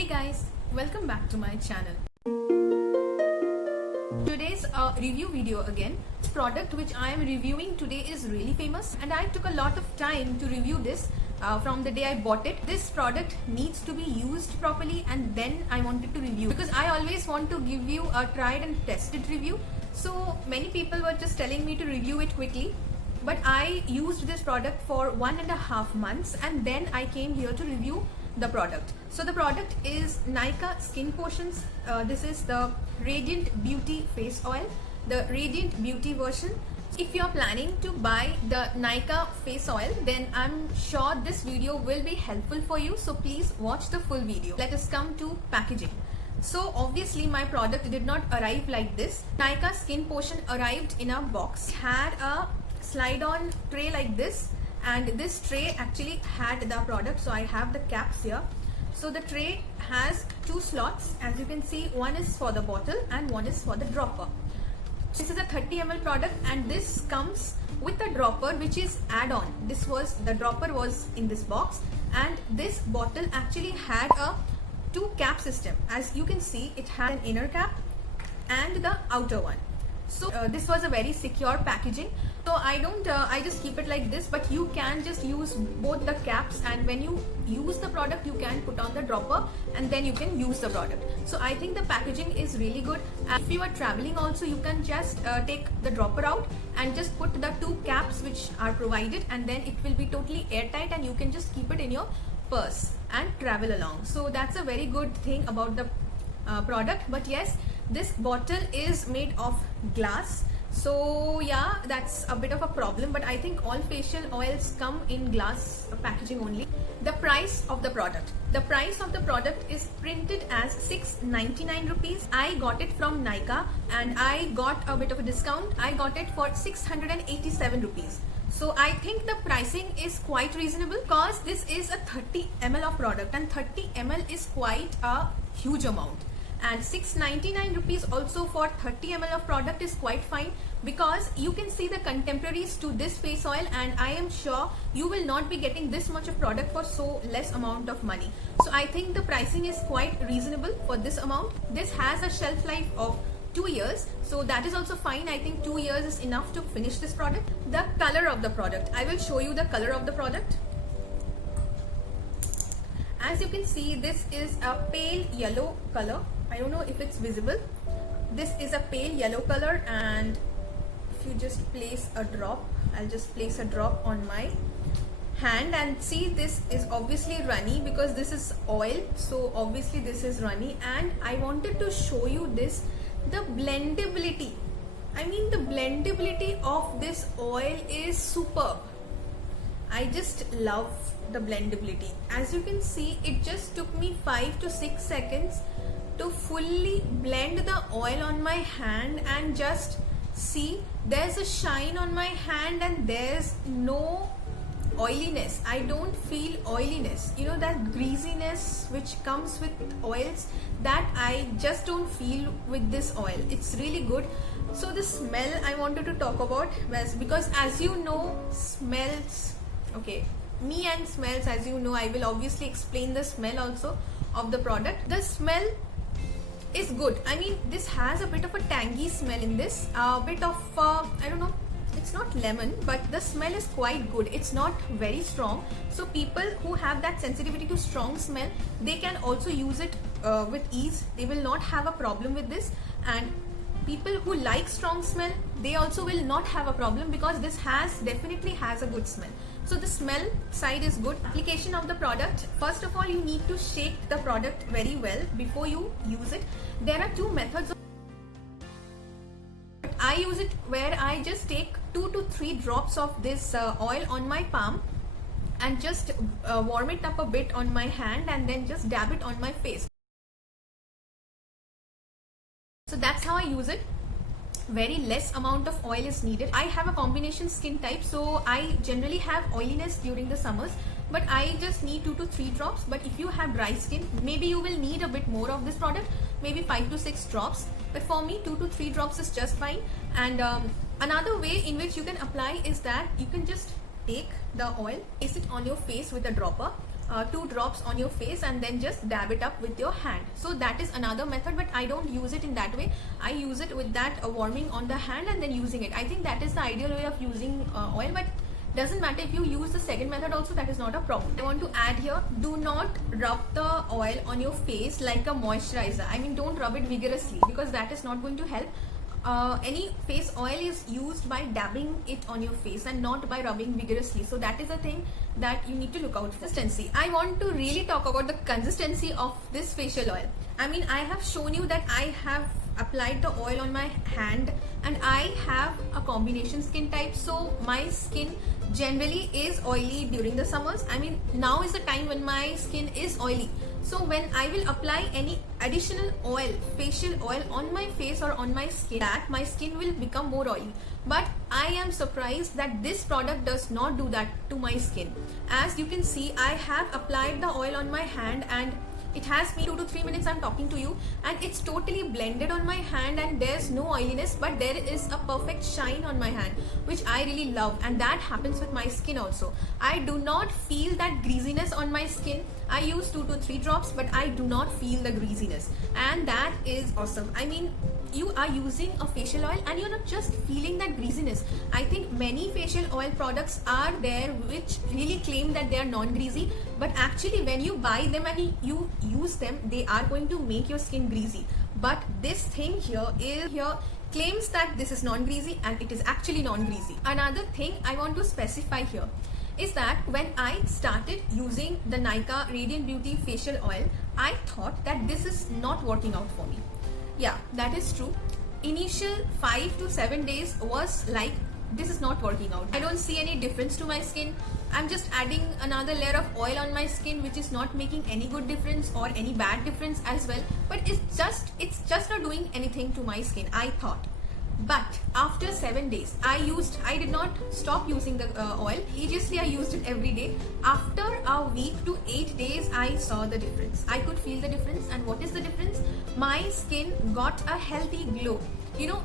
Hey guys, welcome back to my channel. Today's review video again. This product which I am reviewing today is really famous and I took a lot of time to review this from the day I bought it. This product needs to be used properly and then I wanted to review because I always want to give you a tried and tested review. So many people were just telling me to review it quickly. But I used this product for 1.5 months and then I came here to review the product. So the product is Nykaa Skin Potions. This is the Radiant Beauty Face Oil, the Radiant Beauty version. If you're planning to buy the Nykaa Face Oil, then I'm sure this video will be helpful for you. So please watch the full video. Let us come to packaging. So obviously my product did not arrive like this. Nykaa Skin Potion arrived in a box. It had a slide on tray like this, and this tray actually had the product. So I have the caps here. So the tray has two slots, as you can see. One is for the bottle and one is for the dropper. This is a 30 ml product and this comes with a dropper which is add-on. The dropper was in this box and this bottle actually had a two cap system. As you can see, it had an inner cap and the outer one. So this was a very secure packaging. So I just keep it like this, but you can just use both the caps, and when you use the product you can put on the dropper and then you can use the product. So I think the packaging is really good. And if you are traveling also, you can just take the dropper out and just put the two caps which are provided, and then it will be totally airtight and you can just keep it in your purse and travel along. So that's a very good thing about the product. But yes, this bottle is made of glass, so yeah, that's a bit of a problem, but I think all facial oils come in glass packaging only. The price of the product. The price of the product is printed as 699 rupees. I got it from Nykaa and I got a bit of a discount. I got it for 687 rupees. So I think the pricing is quite reasonable because this is a 30 ml of product and 30 ml is quite a huge amount. And 699 rupees also for 30 ml of product is quite fine, because you can see the contemporaries to this face oil and I am sure you will not be getting this much of product for so less amount of money. So I think the pricing is quite reasonable for this amount. This has a shelf life of 2 years, so that is also fine. I think 2 years is enough to finish this product. The color of the product. I will show you the color of the product. As you can see, this is a pale yellow color. I don't know if it's visible. This is a pale yellow color, and if you just place a drop, I'll just place a drop on my hand and see, this is obviously runny because this is oil, so obviously this is runny. And I wanted to show you this, the blendability. I mean, the blendability of this oil is superb. I just love the blendability. As you can see, it just took me 5 to 6 seconds to fully blend the oil on my hand, and just see, there's a shine on my hand and there's no oiliness. I don't feel oiliness. You know, that greasiness which comes with oils, that I just don't feel with this oil. It's really good. So the smell I wanted to talk about was, because as you know, smells, okay, me and smells, as you know, I will obviously explain the smell also of the product. The smell is good. I mean, this has a bit of a tangy smell in this, a bit of I don't know, it's not lemon, but the smell is quite good. It's not very strong, so people who have that sensitivity to strong smell, they can also use it with ease. They will not have a problem with this. And people who like strong smell, they also will not have a problem, because this definitely has a good smell. So the smell side is good. Application of the product. First of all, you need to shake the product very well before you use it. There are two methods. I use it where I just take 2 to 3 drops of this oil on my palm and just warm it up a bit on my hand and then just dab it on my face. So that's how I use it. Very less amount of oil is needed. I have a combination skin type, so I generally have oiliness during the summers, but I just need 2 to 3 drops. But if you have dry skin, maybe you will need a bit more of this product, maybe 5 to 6 drops. But for me, 2 to 3 drops is just fine. And another way in which you can apply is that you can just take the oil, place it on your face with a dropper, 2 drops on your face and then just dab it up with your hand. So that is another method, but I don't use it in that way. I use it with that warming on the hand and then using it. I think that is the ideal way of using oil, but doesn't matter if you use the second method also, that is not a problem. I want to add here, do not rub the oil on your face like a moisturizer. I mean, don't rub it vigorously because that is not going to help. Any face oil is used by dabbing it on your face and not by rubbing vigorously. So that is a thing that you need to look out for. Consistency. I want to really talk about the consistency of this facial oil. I mean, I have shown you that I have applied the oil on my hand and I have a combination skin type, so my skin generally is oily during the summers. I mean, now is the time when my skin is oily. So when I will apply any additional oil, facial oil on my face or on my skin, that my skin will become more oily. But I am surprised that this product does not do that to my skin. As you can see, I have applied the oil on my hand and it has been 2 to 3 minutes I'm talking to you and it's totally blended on my hand and there's no oiliness, but there is a perfect shine on my hand, which I really love, and that happens with my skin also. I do not feel that greasiness on my skin. I use 2 to 3 drops, but I do not feel the greasiness, and that is awesome. I mean, you are using a facial oil and you're not just feeling that greasiness. I think many facial oil products are there which really claim that they are non-greasy, but actually when you buy them and you use them, they are going to make your skin greasy. But this thing here claims that this is non-greasy and it is actually non-greasy. Another thing I want to specify here is that when I started using the Nykaa Radiant Beauty facial oil, I thought that this is not working out for me. Yeah, that is true. Initial 5 to 7 days was like, this is not working out. I don't see any difference to my skin. I'm just adding another layer of oil on my skin, which is not making any good difference or any bad difference as well. But it's just not doing anything to my skin, I thought. But after 7 days, I did not stop using the oil. Religiously, I used it every day. After a week to 8 days, I saw the difference. I could feel the difference. And what is the difference? My skin got a healthy glow. You know,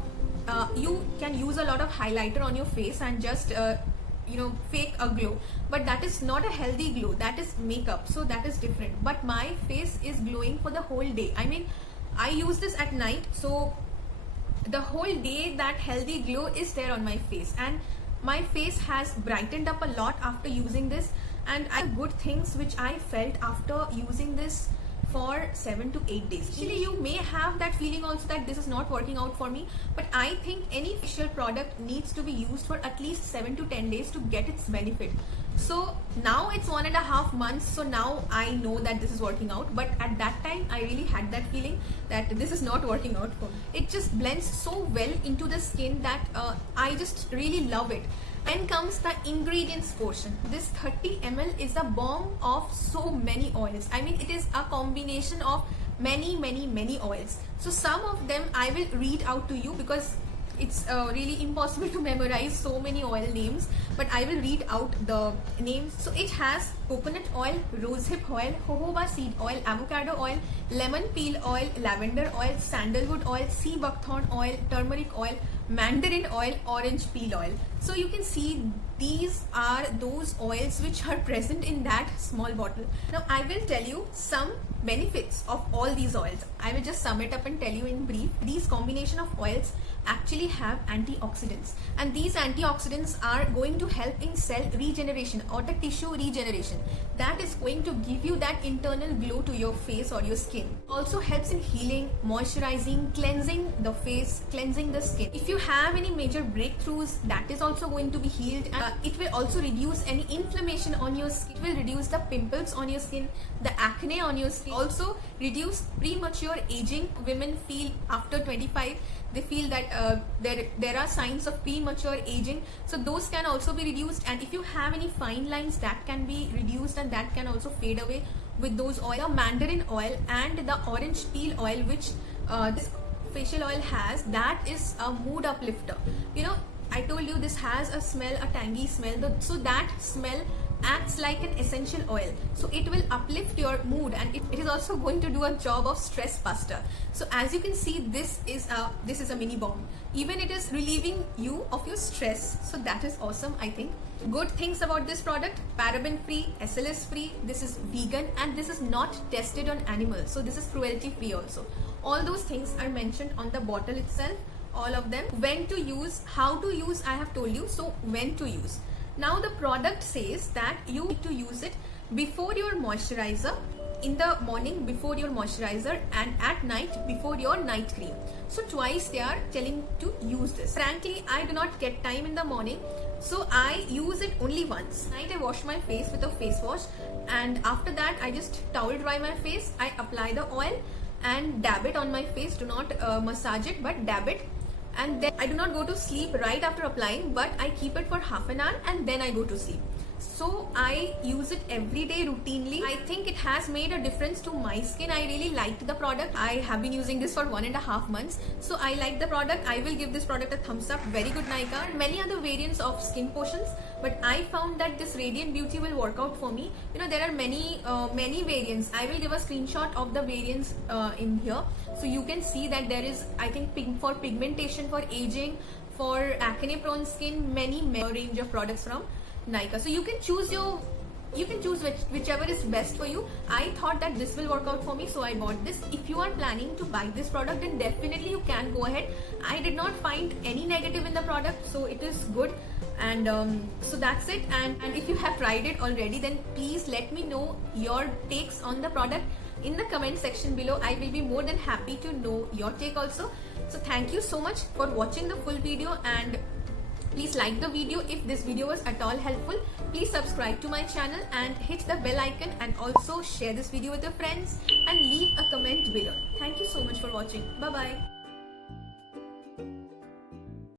you can use a lot of highlighter on your face and just fake a glow, but that is not a healthy glow. That is makeup, so that is different. But my face is glowing for the whole day. I mean, I use this at night, so the whole day that healthy glow is there on my face, and my face has brightened up a lot after using this. And I good things which I felt after using this for 7 to 8 days. Actually, you may have that feeling also that this is not working out for me, but I think any facial product needs to be used for at least 7 to 10 days to get its benefit. So now it's 1.5 months, so now I know that this is working out, but at that time I really had that feeling that this is not working out for me. It just blends so well into the skin that I just really love it. Then comes the ingredients portion. This 30 ml is a bomb of so many oils. I mean, it is a combination of many oils. So some of them I will read out to you because it's really impossible to memorize so many oil names, but I will read out the names. So it has coconut oil, rosehip oil, jojoba seed oil, avocado oil, lemon peel oil, lavender oil, sandalwood oil, sea buckthorn oil, turmeric oil, mandarin oil, orange peel oil. So you can see these are those oils which are present in that small bottle. Now I will tell you some benefits of all these oils. I will just sum it up and tell you in brief. These combination of oils actually have antioxidants, and these antioxidants are going to help in cell regeneration or the tissue regeneration. That is going to give you that internal glow to your face or your skin. Also helps in healing, moisturizing, cleansing the face, cleansing the skin. If you have any major breakthroughs, that is also going to be healed. It will also reduce any inflammation on your skin. It will reduce the pimples on your skin, the acne on your skin. Also reduce premature aging. Women feel after 25, they feel that there are signs of premature aging, so those can also be reduced. And if you have any fine lines, that can be reduced and that can also fade away with those oil. The mandarin oil and the orange peel oil, which this facial oil has, that is a mood uplifter. You know, I told you this has a smell, a tangy smell, so that smell acts like an essential oil, so it will uplift your mood, and it is also going to do a job of stress buster. So as you can see, this is a mini bomb. Even it is relieving you of your stress, so that is awesome. I think good things about this product: paraben free, SLS free, this is vegan, and this is not tested on animals, so this is cruelty free also. All those things are mentioned on the bottle itself, all of them. When to use, how to use, I have told you. So when to use, now the product says that you need to use it before your moisturizer, in the morning before your moisturizer, and at night before your night cream. So twice they are telling to use this. Frankly, I do not get time in the morning, so I use it only once. Night I wash my face with a face wash, and after that I just towel dry my face. I apply the oil and dab it on my face. Do not massage it, but dab it. And then I do not go to sleep right after applying, but I keep it for half an hour and then I go to sleep. So I use it every day routinely. I think it has made a difference to my skin. I really liked the product. I have been using this for 1.5 months, so I like the product. I will give this product a thumbs up. Very good, Nykaa. Many other variants of skin potions, but I found that this Radiant Beauty will work out for me. You know, there are many variants. I will give a screenshot of the variants in here, so you can see that there is, I think, for pigmentation, for aging, for acne prone skin, many range of products from Nykaa. So you can choose whichever is best for you. I thought that this will work out for me, so I bought this. If you are planning to buy this product, then definitely you can go ahead. I did not find any negative in the product, so it is good. And so that's it. And if you have tried it already, then please let me know your takes on the product in the comment section below. I will be more than happy to know your take also. So thank you so much for watching the full video, and please like the video if this video was at all helpful. Please subscribe to my channel and hit the bell icon, and also share this video with your friends and leave a comment below. Thank you so much for watching. Bye bye.